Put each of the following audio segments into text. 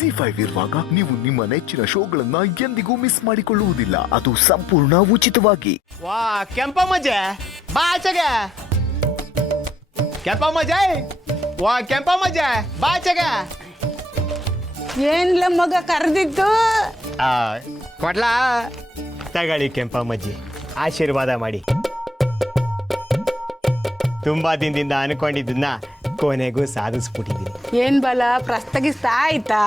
ಜಿ5 ಇರುವಾಗ ನೀವು ನಿಮ್ಮ ನೆಚ್ಚಿನ ಶೋಗಳನ್ನ ಎಂದಿಗೂ ಮಿಸ್ ಮಾಡಿಕೊಳ್ಳುವುದಿಲ್ಲ. ಅದು ಸಂಪೂರ್ಣ ಉಚಿತವಾಗಿ. ವಾ ಕೆಂಪಮ್ಮಜ್ಜೆ ಬಾ ಆಚೆಗೆ. ಕೆಂಪಮ್ಮಜ್ಜೆ ವಾ ಕೆಂಪಮ್ಮಜ್ಜೆ ಬಾ ಆಚೆಗೆ. ಏನ್ಲ ಮಗ ಕರೆದಿದ್ದು? ಕೊಡ್ಲಾ ತಗೊಳ್ಳಿ ಕೆಂಪಮ್ಮಜ್ಜಿ, ಆಶೀರ್ವಾದ ಮಾಡಿ. ತುಂಬಾ ದಿನದಿಂದ ಅನ್ಕೊಂಡಿದ್ದನ್ನ ಕೊನೆಗೂ ಸಾಧಿಸ್ಬಿಟ್ಟಿದ್ದೀನಿ. ಏನ್ ಬಲ ಪ್ರಸ್ತಗಿಸ್ತಾ ಆಯ್ತಾ?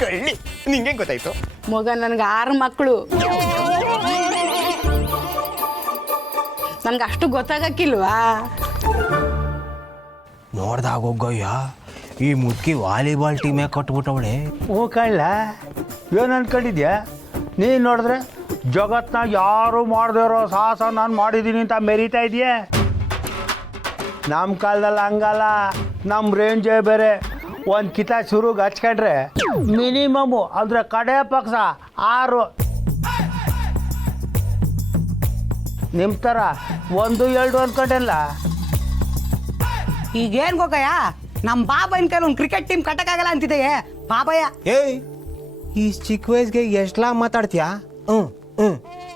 ಕಳ್ಳಿ ನಿಂಗೆ ಗೊತ್ತಾಯ್ತು? ಮಗ ನನ್ಗೆ 6 ಮಕ್ಕಳು, ನನ್ಗೆ ಅಷ್ಟು ಗೊತ್ತಾಗಕ್ಕಿಲ್ವಾ? ನೋಡ್ದಾಗ ಹೋಗಯ್ಯ, ಈ ಮುದ್ಕಿ ವಾಲಿಬಾಲ್ ಟೀಮೇ ಕಟ್ಬಿಟ್ಟವಳೆ. ಓ ಕಳ್ಳ, ಏನು ಅನ್ಕೊಂಡಿದ್ಯಾ? ನೀನು ನೋಡಿದ್ರೆ ಜಗತ್ನಾಗ ಯಾರು ಮಾಡದೇ ಇರೋ ಸಾಹಸ ನಾನು ಮಾಡಿದ್ದೀನಿ ಅಂತ ಮೆರಿತಾ ಇದೆಯೇ? ನಮ್ಮ ಕಾಲದಲ್ಲಿ ಹಂಗಲ್ಲ, ನಮ್ಮ ರೇಂಜೇ ಬೇರೆ. ಒಂದು ಕಿತ ಶುರುಗೆ ಹಚ್ಕೊಂಡ್ರೆ ಮಿನಿಮಮ್ಮು ಅಂದರೆ ಕಡೆ ಪಕ್ಷ 6. ನಿಮ್ಮ ಥರ 1, 2 ಅನ್ಕೊಂಡೆಲ್ಲ. ಈಗೇನ್ ಗೊಕ್ಕಯ್ಯ, ನಮ್ಮ ಬಾಬಾಯಿನ ಕೈಲಿ ಒಂದು ಕ್ರಿಕೆಟ್ ಟೀಮ್ ಕಟ್ಟಕ್ಕಾಗಲ್ಲ ಅಂತಿದೆಯೇ ಬಾಬಯ್ಯ. ಏಯ್, ಈ ಚಿಕ್ಕ ವಯಸ್ಸಿಗೆ ಎಷ್ಟೆಲ್ಲ ಮಾತಾಡ್ತೀಯಾ?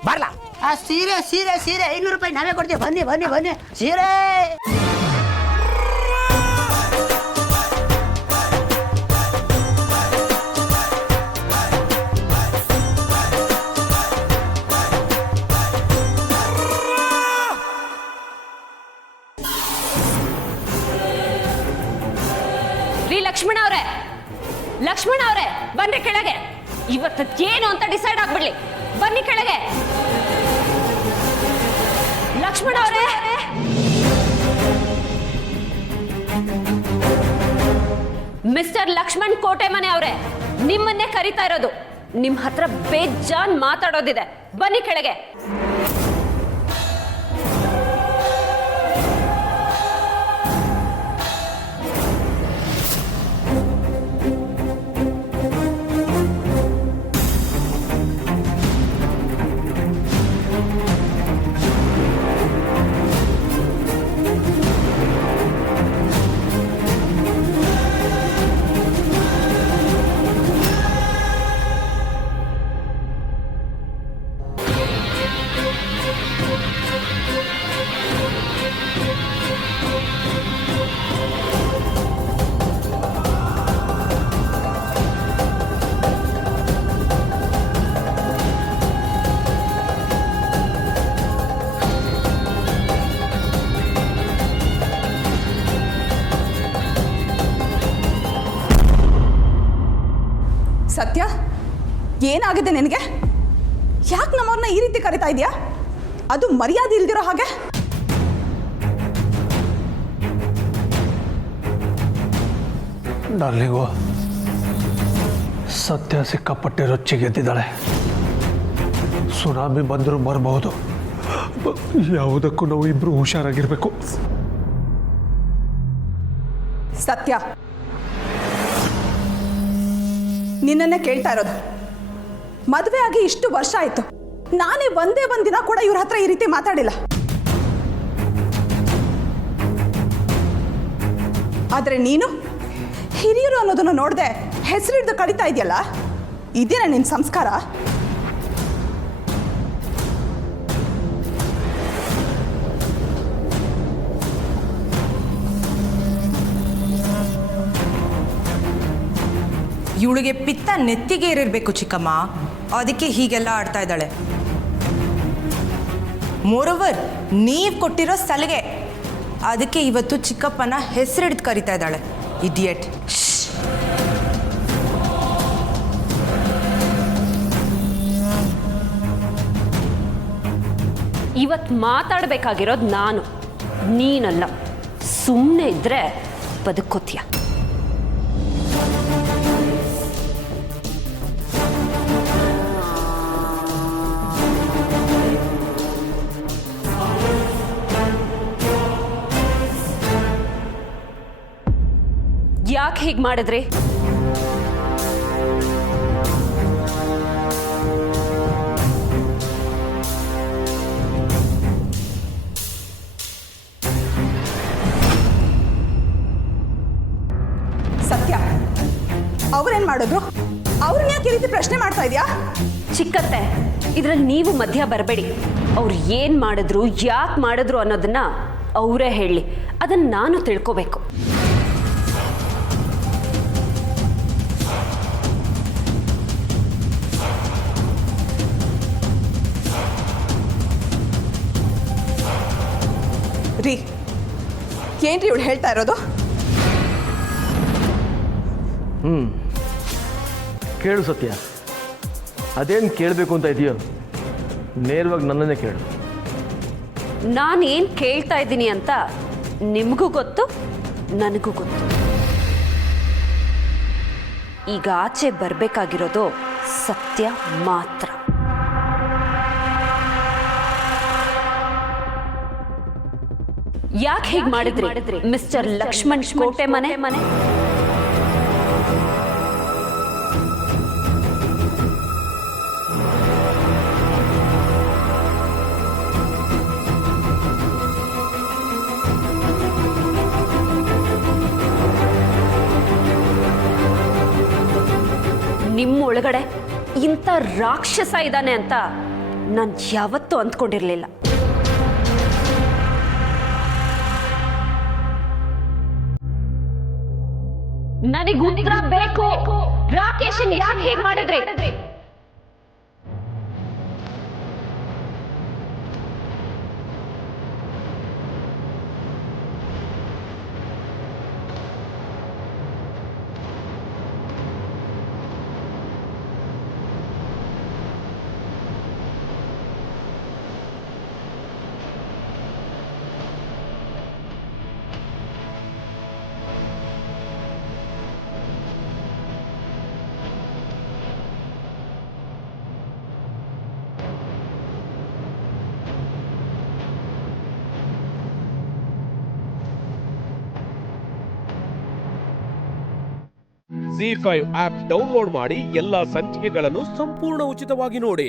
ಬರ್ಲಾ ಆ ಸೀರೆ ಸೀರೆ ಸೀರೆ 500 ರೂಪಾಯಿ ನಾವೇ ಕೊಡ್ತೀವಿ. ಬನ್ನಿ ಬನ್ನಿ ಬನ್ನಿ ಸೀರೆ. ಲಕ್ಷ್ಮಣ ಅವರೇ ಬನ್ನಿ ಕೆಳಗೆ. ಇವತ್ತು ಏನು ಅಂತ ಡಿಸೈಡ್ ಆಗ್ಬಿಡ್ಲಿ. ಬನ್ನಿ ಕೆಳಗೆ. ಲಕ್ಷ್ಮಣ ಅವರೇ, ಮಿಸ್ಟರ್ ಲಕ್ಷ್ಮಣ್ ಕೋಟೆ ಮನೆ ಅವರೇ, ನಿಮ್ಮನ್ನೇ ಕರಿತಾ ಇರೋದು. ನಿಮ್ ಹತ್ರ ಬೇಜಾನ್ ಮಾತಾಡೋದಿದೆ. ಬನ್ನಿ ಕೆಳಗೆ. ಸತ್ಯ, ಏನಾಗಿದೆ ನಿನಗೆ? ಯಾಕೆ ನಮ್ಮವ್ರನ್ನ ಈ ರೀತಿ ಕರಿತಾ ಇದೆಯಾ? ಅದು ಮರ್ಯಾದೆ ಇಲ್ದಿರೋ ಹಾಗೆ. ಡಾರ್ಲಿಂಗು, ಸತ್ಯ ಸಿಕ್ಕಾಪಟ್ಟೆ ರೊಚ್ಚಿಗೆದ್ದಿದ್ದಾಳೆ. ಸುನಾಮಿ ಬಂದರೂ ಬರಬಹುದು. ಯಾವುದಕ್ಕೂ ನಾವು ಇಬ್ಬರು ಹುಷಾರಾಗಿರ್ಬೇಕು. ಸತ್ಯ, ನಿನ್ನನ್ನೇ ಕೇಳ್ತಾ ಇರೋದು. ಮದುವೆ ಆಗಿ ಇಷ್ಟು ವರ್ಷ ಆಯ್ತು, ನಾನೇ ಒಂದೇ ಒಂದಿನ ಕೂಡ ಇವ್ರ ಹತ್ರ ಈ ರೀತಿ ಮಾತಾಡಿಲ್ಲ. ಆದ್ರೆ ನೀನು ಹಿರಿಯರು ಅನ್ನೋದನ್ನು ನೋಡದೆ ಹೆಸರಿಡ್ದು ಕಡಿತಾ ಇದೆಯಲ್ಲ, ಇದೇನ ನಿನ್ನ ಸಂಸ್ಕಾರ? ಇವಳಿಗೆ ಪಿತ್ತ ನೆತ್ತಿಗೆ ಏರಿರಬೇಕು ಚಿಕ್ಕಮ್ಮ, ಅದಕ್ಕೆ ಹೀಗೆಲ್ಲ ಆಡ್ತಾ ಇದ್ದಾಳೆ. ಮೋರೋವರ್, ನೀವು ಕೊಟ್ಟಿರೋ ಸಲಿಗೆ, ಅದಕ್ಕೆ ಇವತ್ತು ಚಿಕ್ಕಪ್ಪನ ಹೆಸರಿಡ್ದು ಕರಿತಾ ಇದ್ದಾಳೆ. ಇಡಿಯಟ್. ಇವತ್ತು ಮಾತಾಡಬೇಕಾಗಿರೋದು ನಾನು, ನೀನಲ್ಲ. ಸುಮ್ಮನೆ ಇದ್ರೆ ಬದುಕೋತೀಯ. ಯಾಕೆ ಹೀಗೆ ಮಾಡಿದ್ರಿ? ಅವ್ರೇನ್ ಮಾಡಿದ್ರು? ಅವ್ರನ್ನ ಯಾಕೆ ಈ ರೀತಿ ಪ್ರಶ್ನೆ ಮಾಡ್ತಾ ಇದೀಯಾ? ಚಿಕ್ಕತ್ತೆ, ಇದ್ರಲ್ಲಿ ನೀವು ಮಧ್ಯ ಬರಬೇಡಿ. ಅವ್ರು ಏನ್ ಮಾಡಿದ್ರು, ಯಾಕೆ ಮಾಡಿದ್ರು ಅನ್ನೋದನ್ನ ಅವರೇ ಹೇಳಿ. ಅದನ್ನ ನಾನು ತಿಳ್ಕೋಬೇಕು. ರೀ, ಏನ್ರಿ ಇವಳು ಹೇಳ್ತಾ ಇರೋದು? ಕೇಳು ಸತ್ಯ, ಅದೇನು ಕೇಳಬೇಕು ಅಂತ ಇದೆಯೋ ನೇರವಾಗಿ ನನ್ನನ್ನೇ ಕೇಳು. ನಾನೇನ್ ಕೇಳ್ತಾ ಇದ್ದೀನಿ ಅಂತ ನಿಮಗೂ ಗೊತ್ತು, ನನಗೂ ಗೊತ್ತು. ಈಗ ಆಚೆ ಬರಬೇಕಾಗಿರೋದು ಸತ್ಯ ಮಾತ್ರ. ಯಾಕೆ ಹೀಗೆ ಮಾಡಿದ್ರಿ ಮಿಸ್ಟರ್ ಲಕ್ಷ್ಮಣ್ ಕೋಟೆ ಮನೆ? ನಿಮ್ಮೊಳಗಡೆ ಇಂಥ ರಾಕ್ಷಸ ಇದ್ದಾನೆ ಅಂತ ನಾನು ಯಾವತ್ತೂ ಅಂದ್ಕೊಂಡಿರ್ಲಿಲ್ಲ. ನನಗೆ ಉತ್ತರ ಬೇಕು. ರಾಕೇಶನ್ ಯಾಕೆ ಹೇಗೆ ಮಾಡಿದ್ರಿ? ZEE5 ಆಪ್ ಡೌನ್ಲೋಡ್ ಮಾಡಿ ಎಲ್ಲಾ ಸಂಚಿಕೆಗಳನ್ನು ಸಂಪೂರ್ಣ ಉಚಿತವಾಗಿ ನೋಡಿ.